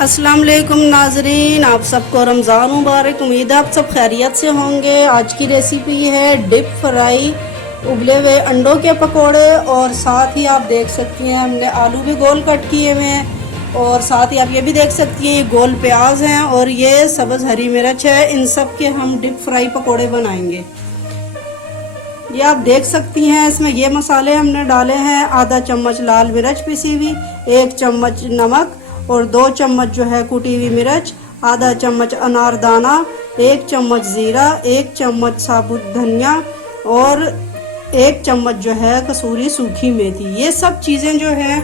अस्सलाम वालेकुम नाजरीन, आप सबको रमज़ान मुबारक। उम्मीद है आप सब खैरियत से होंगे। आज की रेसिपी है डिप फ्राई उबले हुए अंडों के पकोड़े, और साथ ही आप देख सकती हैं हमने आलू भी गोल कट किए हुए हैं, और साथ ही आप ये भी देख सकती हैं ये गोल प्याज हैं और ये सब्ज़ हरी मिर्च है। इन सब के हम डिप फ्राई पकोड़े बनाएंगे। ये आप देख सकती हैं इसमें ये मसाले हमने डाले हैं। आधा चम्मच लाल मिर्च पिसी हुई, 1 चम्मच नमक और 2 चम्मच जो है कुटी हुई मिर्च, आधा चम्मच अनारदाना, 1 चम्मच ज़ीरा, 1 चम्मच साबुत धनिया और 1 चम्मच जो है कसूरी सूखी मेथी। ये सब चीज़ें जो है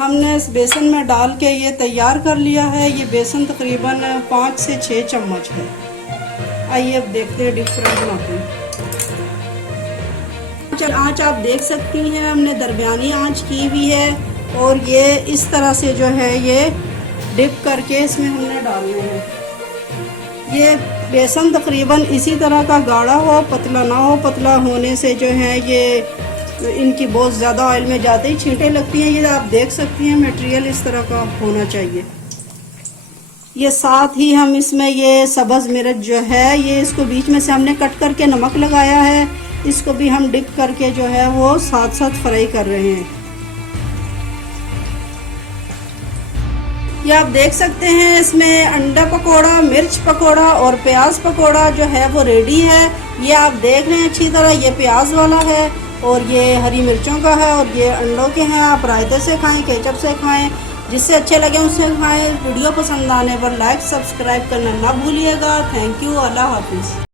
हमने इस बेसन में डाल के ये तैयार कर लिया है। ये बेसन तकरीबन 5 से 6 चम्मच है। आइए अब देखते हैं डिप फ्राई बनाते हैं। आँच आप देख सकती हैं हमने दरमियानी आँच की हुई है, और ये इस तरह से जो है ये डिप करके इसमें हमने डालने हैं। ये बेसन तकरीबन इसी तरह का गाढ़ा हो, पतला ना हो। पतला होने से जो है ये इनकी बहुत ज़्यादा ऑयल में जाते ही छींटे लगती हैं। ये आप देख सकती हैं मटेरियल इस तरह का होना चाहिए। ये साथ ही हम इसमें ये सब्ज़ मिर्च जो है ये इसको बीच में से हमने कट करके नमक लगाया है। इसको भी हम डिप करके जो है वो साथ साथ फ्राई कर रहे हैं। ये आप देख सकते हैं इसमें अंडा पकोड़ा, मिर्च पकोड़ा और प्याज पकोड़ा जो है वो रेडी है। ये आप देख रहे हैं अच्छी तरह, ये प्याज वाला है और ये हरी मिर्चों का है और ये अंडों के हैं। आप रायते से खाएं, केचप से खाएं, जिससे अच्छे लगे उससे खाएं। वीडियो पसंद आने पर लाइक सब्सक्राइब करना ना भूलिएगा। Thank you. अल्लाह हाफिज़।